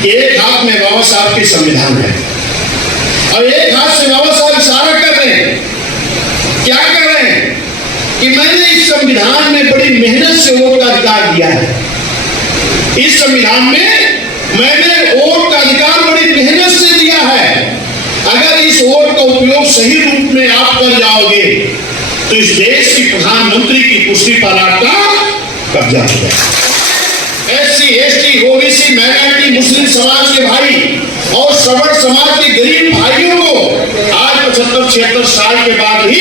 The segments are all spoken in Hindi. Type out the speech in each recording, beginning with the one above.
एक हाथ में बाबा साहब के संविधान है और एक हाथ से बाबा साहब इशारा कर रहे हैं, क्या कर रहे हैं कि मैंने इस संविधान में बड़ी मेहनत से वोट का अधिकार दिया है। इस संविधान में मैंने वोट का अधिकार बड़ी मेहनत से दिया है। अगर इस वोट का उपयोग सही रूप में आप कर जाओगे तो इस देश की प्रधानमंत्री की कुर्सी पर आपका कब्जा हो जाएगा। SC, ST, OBC, माइनॉरिटी, मुस्लिम समाज के भाई और सवर्ण समाज के गरीब भाइयों को आज 75-76 साल के बाद ही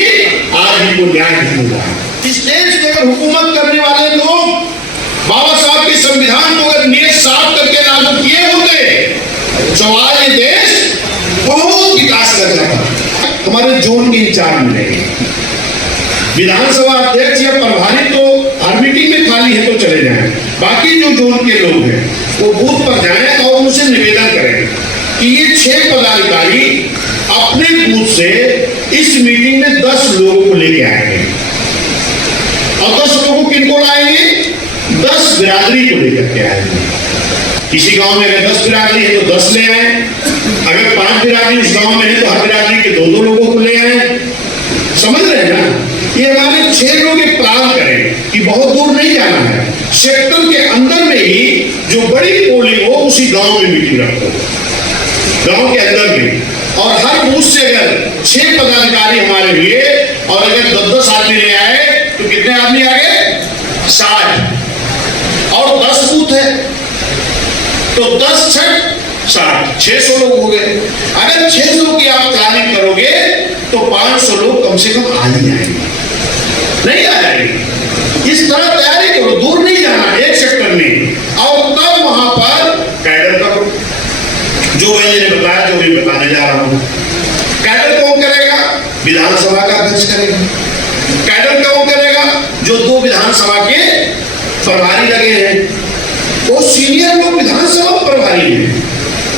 आज इनको न्याय नहीं मिला। इस देश में अगर हुकूमत करने वाले लोग बाबा साहब के संविधान को अगर नीयत साफ करके लागू किए होते तो आज ये देश बहुत विकास कर जाता। हमारे जोन के इंचार्ज मिलेंगे, विधानसभा अध्यक्ष या प्रभारी तो हर मीटिंग में खाली है तो चले जाएं, बाकी जो जोन के लोग हैं वो बूथ पर जाएं और उनसे निवेदन करें कि ये 6 पदाधिकारी अपने बूथ से इस मीटिंग में 10 लोगों को लेके आएंगे। और 10 लोगों को किनको लाएंगे? 10 बिरादरी को लेकर के आएंगे। किसी गांव में अगर 10 बिरादरी है तो 10 ले आए, अगर 5 बिरादरी उस गांव में है तो हर बिरादरी के 2-2 लोगों को ले आए। समझ रहे हैं ना? ये हमारे 6 लोग एक प्लान करें कि बहुत दूर नहीं जाना है, सेक्टर के अंदर में ही जो बड़ी पोलिंग हो उसी गांव में मीटिंग रखो, गांव के अंदर में। और हर बूथ से अगर 6 पदाधिकारी हमारे हुए और अगर 10-10 आदमी ले आए तो कितने आदमी आ गए? 60। और 10 बूथ है तो 10-6-60, 600 लोग हो गए। अगर 600 की आप प्लानिंग करोगे तो 500 लोग कम से कम आ ही जाएंगे, नहीं आ जाएंगे। इस तरह तैयारी करो, दूर नहीं जाना, एक सेक्टर में। और तब वहां पर कैडर करो, जो मैंने बताया, जो भी बताने जा रहा हूं। कैडर कौन करेगा? विधानसभा का अध्यक्ष करेगा। कैडर कौन करेगा? जो 2 विधानसभा के प्रभारी लगे हैं, वो सीनियर लोग विधानसभा प्रभारी हैं।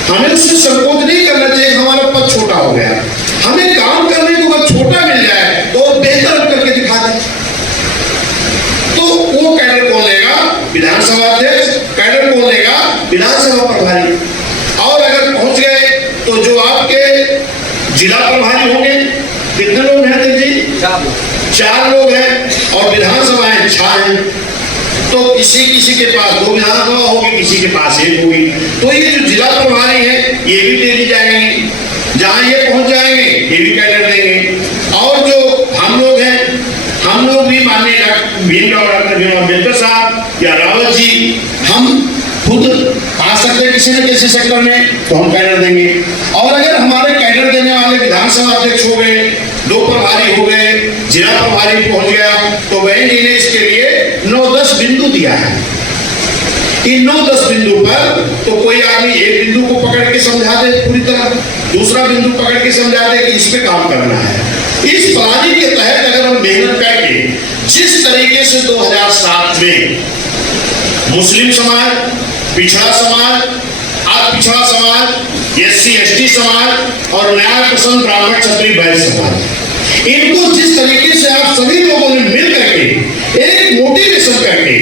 हमें उससे संकोच नहीं करना चाहिए, हमारा पद छोटा हो गया। हमें काम करने को अगर छोटा मिल जाए तो बेहतर करके दिखा दें। तो वो कैडर कौन लेगा? विधानसभा अध्यक्ष। कैडर कौन लेगा? विधानसभा प्रभारी। और अगर पहुंच गए तो जो आपके जिला प्रभारी होंगे, कितने लोग हैं जी? 4 लोग हैं और विधानसभाएं 6 हैं। तो किसी के पास 2 विधानसभा होगी, किसी के पास 1 होगी। तो ये जो जिला प्रभारी है ये भी दे दी जाएंगे, जहां ये पहुंच जाएंगे ये भी कैडर देंगे। और जो हम लोग हैं, हम लोग भी माननीय डॉक्टर अम्बेडकर साहब या रावत जी, हम खुद आ सकते हैं किसी न किसी सेक्टर में तो हम कैडर देंगे। और अगर हमारे कैडर देने वाले विधानसभा अध्यक्ष हो गए, 2 प्रभारी हो गए, जिला प्रभारी पहुंच गया, तो वही ने इसके लिए 9-10 बिंदु दिया है। इन 9-10 बिंदु पर तो कोई आदमी एक बिंदु को पकड़ के समझा दे पूरी तरह, दूसरा बिंदु पकड़ के समझा दे कि इस पे काम करना है। इस प्लानिंग के तहत अगर हम मेहनत करके जिस तरीके से 2007 में मुस्लिम समाज, पिछड़ा समाज, अति पिछड़ा समाज, SC, ST समाज और न्याय पसंद ब्राह्मण क्षत्रिय वैश्य समाज, इनको जिस तरीके से आप सभी लोगों ने मिल करके एक मोटिवेशन करके,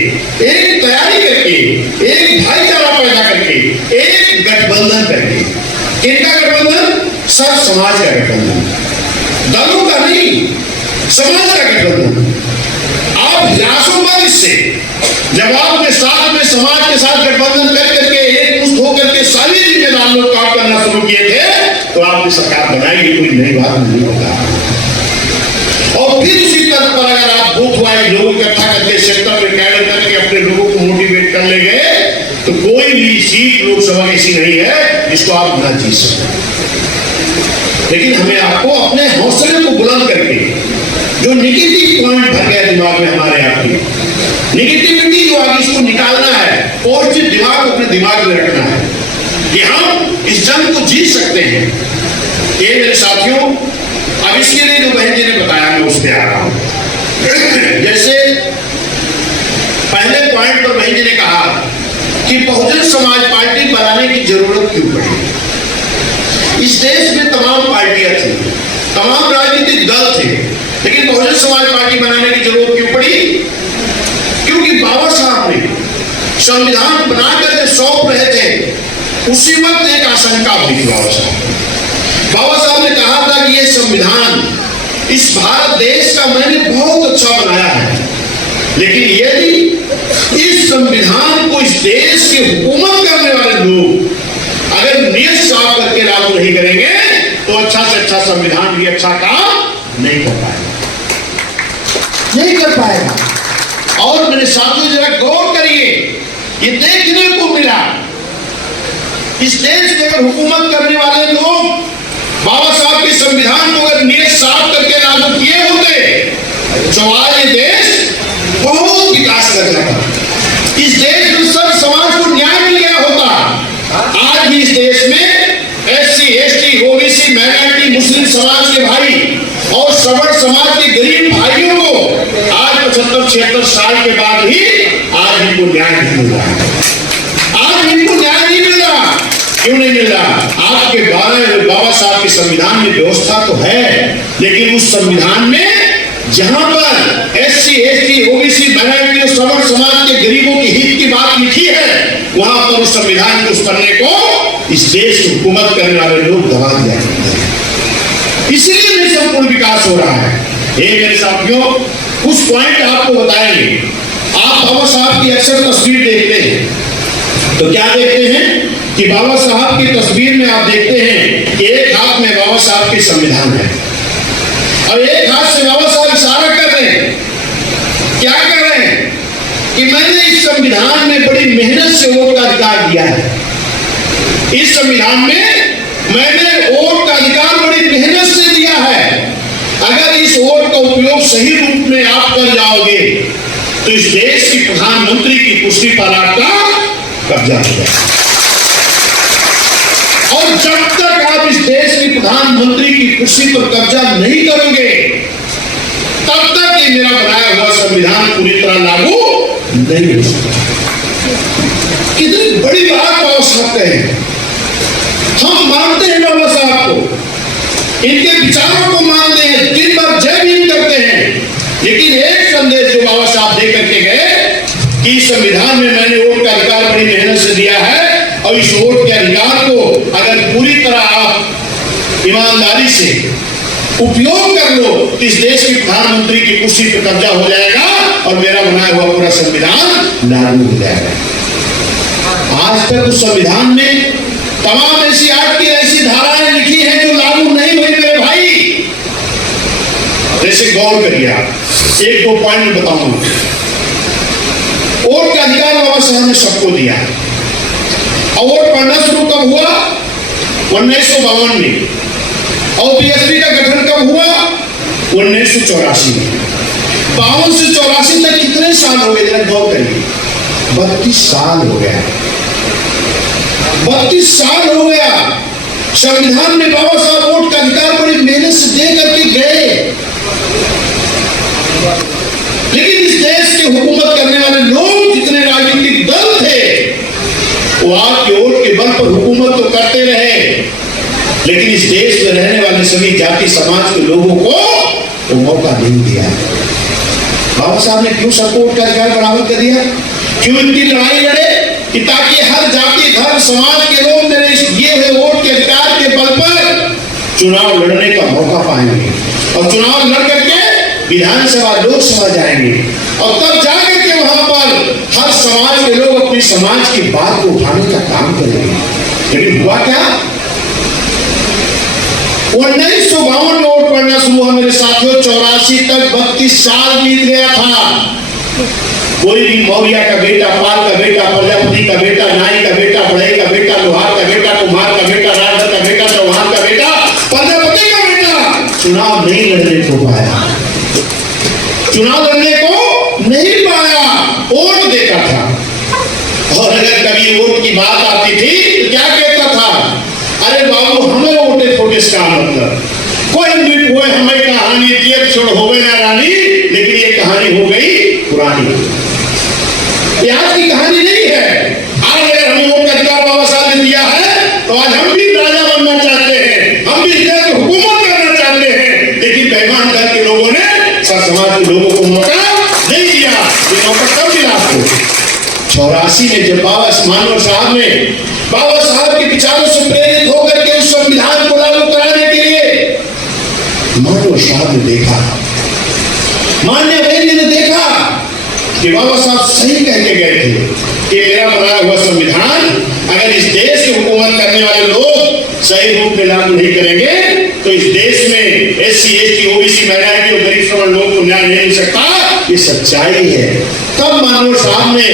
एक तैयारी करके, एक भाईचारा पैदा करके, एक गठबंधन करके, किनका गठबंधन? सब समाज का गठबंधन, दलों का नहीं, समाज का गठबंधन। आप हिलासों मत इससे। जब आप अपने साथ में समाज के साथ गठबंधन कर करके एक मुश्त होकर के सभी जिम्मेदार लोग काम करना शुरू किए थे तो आपने सरकार बनाई, कोई नई बात नहीं होगा। और फिर उसी तरह पर अगर आप बूथ वाइज लोग इकट्ठा करके सेक्टर में कैडर करके अपने लोगों को मोटिवेट कर ले गए तो कोई भी सीट लोकसभा ऐसी नहीं है जिसको आप न जीत सकें। लेकिन हमें आपको अपने हौसले को बुलंद करके जो निगेटिव पॉइंट भर गया दिमाग में हमारे आपकी निगेटिविटी जो आगे इसको निकालना है, पॉजिटिव दिमाग अपने दिमाग में रखना है कि हम इस जंग को जीत सकते हैं। ये मेरे साथियों, अब इसके लिए जो बहन जी ने बताया मैं उस पर आ रहा हूं। जैसे पहले पॉइंट पर बहन जी ने कहा कि बहुजन समाज पार्टी बनाने की जरूरत क्यों पड़ी। इस देश में तमाम पार्टियां थी, तमाम राजनीतिक दल थे, लेकिन बहुजन समाज पार्टी बनाने की जरूरत क्यों पड़ी? क्योंकि बाबा साहब ने संविधान बनाकर के सौंप रहे थे उसी वक्त एक आशंका हुई थी बाबा साहब ने कहा था कि ये संविधान इस भारत देश का मैंने बहुत अच्छा बनाया है, लेकिन यदि इस संविधान को इस देश की हुकूमत करने वाले लोग अगर नीयत साफ करके लागू नहीं करेंगे तो अच्छा से अच्छा संविधान भी अच्छा काम नहीं कर पाएगा। और मेरे साथियों जरा गौर करिए, ये देखने को मिला इस देश के अगर हुकूमत करने वाले लोग बाबा साहब के संविधान को अगर नीयत साफ करके लागू किए होते तो आज ये देश बहुत विकास कर जाता, इस देश में सब समाज को न्याय मिल गया होता। आज भी इस देश में एससी, एसटी, ओबीसी, माइनॉरिटी, मुस्लिम समाज के भाई और सवर्ण समाज के गरीब भाइयों को आज 75-76 साल के बाद ही आज इनको न्याय नहीं मिल रहा है। आज इनको न्याय नहीं मिल रहा। क्यों नहीं मिल रहा? आपके बाबा साहब के संविधान में व्यवस्था तो है, लेकिन उस संविधान में जहां पर एससी, एसटी, ओबीसी, माइनॉरिटी और सवर्ण समाज के गरीबों के हित की बात लिखी है, वहां पर उस संविधान को, उस पन्ने को इस देश की हुकूमत करने वाले लोग दबा दिया करते हैं। इसीलिए नहीं संपूर्ण विकास हो रहा है। ये मेरे साथियों कुछ पॉइंट आपको बताएंगे। आप बाबा साहब की अक्सर तस्वीर देखते हैं तो क्या देखते हैं कि बाबा साहब की तस्वीर में आप देखते हैं कि एक हाथ में बाबा साहब के संविधान है और एक हाथ से बाबा साहब इशारा कर रहे हैं। क्या कर रहे हैं कि मैंने इस संविधान में बड़ी मेहनत से वोट का अधिकार दिया है। इस संविधान में मैंने वोट का अधिकार बड़ी मेहनत से दिया है। अगर इस वोट का उपयोग सही रूप में आप कर जाओगे तो इस देश की प्रधानमंत्री की कुर्सी पर आपका कब्जा हो जाएगा। और जब तक आप इस देश की प्रधानमंत्री की कुर्सी पर कब्जा नहीं करोगे तब तक ये मेरा बनाया हुआ संविधान पूरी तरह लागू नहीं हो सकता। कितनी बड़ी बात बाबा साहब कहे। हम मानते हैं बाबा साहब को, इनके विचारों को मानते हैं, दिन भर जय भीम करते हैं, लेकिन एक संदेश जो बाबा साहब दे करके गए कि संविधान में मैंने वोट का अधिकार बड़ी मेहनत से दिया है और इस वोट के अधिकार को अगर पूरी तरह आप ईमानदारी से उपयोग कर लो तो इस देश के प्रधानमंत्री की कुर्सी पर कब्जा हो जाएगा और मेरा बनाया हुआ पूरा संविधान लागू हो जाएगा। आज तक उस संविधान में तमाम ऐसी आज की ऐसी धाराएं लिखी हैं जो लागू नहीं हुई मेरे भाई। जैसे गौर करिए, आप एक दो पॉइंट बताऊंगा। वोट का अधिकार बाबा साहब ने सबको दिया और वोट पढ़ना शुरू कब हुआ? 1952 में। और बीएसपी का गठन कब हुआ? 1984 में। 52 से 84 तक कितने साल हो गए? जरा गौर करिए, 32 साल हो गया। 32 साल हो गया। संविधान में बाबा साहब वोट का अधिकार बड़ी मेहनत से दे करके गए, लेकिन इस देश की हुकूमत करने वाले लोग जितने राजनीतिक दल थे वो आपके वोट के बल पर हुकूमत तो करते रहे, लेकिन इस देश में रहने वाले सभी जाति समाज के लोगों को वो मौका नहीं दिया। बाबा साहब ने क्यों सबको वोट का अधिकार बराबर कर दिया? क्यों इनकी लड़ाई लड़े कि ताकि हर जाति धर्म समाज के लोग मेरे इस दिए हुए वोट के अधिकार के बल पर चुनाव लड़ने का मौका पाएंगे और चुनाव लड़ करके विधानसभा लोकसभा जाएंगे और तब जाकर के वहां पर हर समाज के लोग अपनी समाज की बात को उठाने का काम करेंगे। लेकिन हुआ क्या? 1952 में वोट पड़ना शुरू हुआ मेरे साथियों। 84 तक 32 साल बीत गया था। कोई भी मौर्य का बेटा, पाल का बेटा, प्रजापति का बेटा, नाई का बेटा, बढ़ई का बेटा, लोहार का बेटा, कुम्हार का बेटा, राजभर का बेटा, चौहान का बेटा, प्रजापति का बेटा चुनाव नहीं लड़ने को पाया। चुनाव लड़ने को नहीं पाया, वोट देता था। और अगर कभी वोट की बात आती थी तो क्या कहता था? अरे बाबू हमें वोटे थोड़े का मतलब कोई भी कोई हमें कहानी तीर छोड़ हो गई ना रानी, लेकिन ये कहानी हो गई पुरानी। आज की कहानी नहीं है। आज अगर हमें वोट का अधिकार बाबा साहब ने दिया है तो आज हम भी राजा बनना चाहते हैं, हम भी इस देश की हुकूमत करना चाहते हैं, लेकिन बेईमान दल के लोगों ने सब समाज के लोगों को मौका नहीं दिया। ये मौका कब मिला आपको? 84 में जब बाबा मानव साहब ने बाबा साहब के विचारों से प्रेरित होकर के उस संविधान को लागू कराने के लिए मानव साहब ने देखा, मान्य बहन ने देखा कि बाबा साहब सही कह के गए थे कि मेरा बनाया हुआ संविधान अगर इस देश की हुकूमत करने वाले लोग सही रूप में लागू नहीं करेंगे तो इस देश में SC, ST, OBC, माइनॉरिटी और गरीब श्रमण लोग को न्याय नहीं मिल सकता। ये सच्चाई है। तब मानव साहब ने,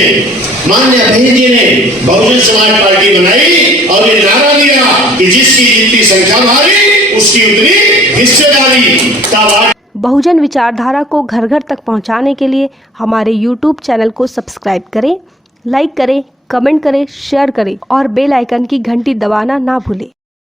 मान्य बहन जी ने बहुजन समाज पार्टी बनाई और ये नारा दिया कि जिसकी जितनी संख्या भारी उसकी उतनी हिस्सेदारी। बहुजन विचारधारा को घर घर तक पहुंचाने के लिए हमारे YouTube चैनल को सब्सक्राइब करें, लाइक करें, कमेंट करें, शेयर करें और बेल आइकन की घंटी दबाना ना भूलें।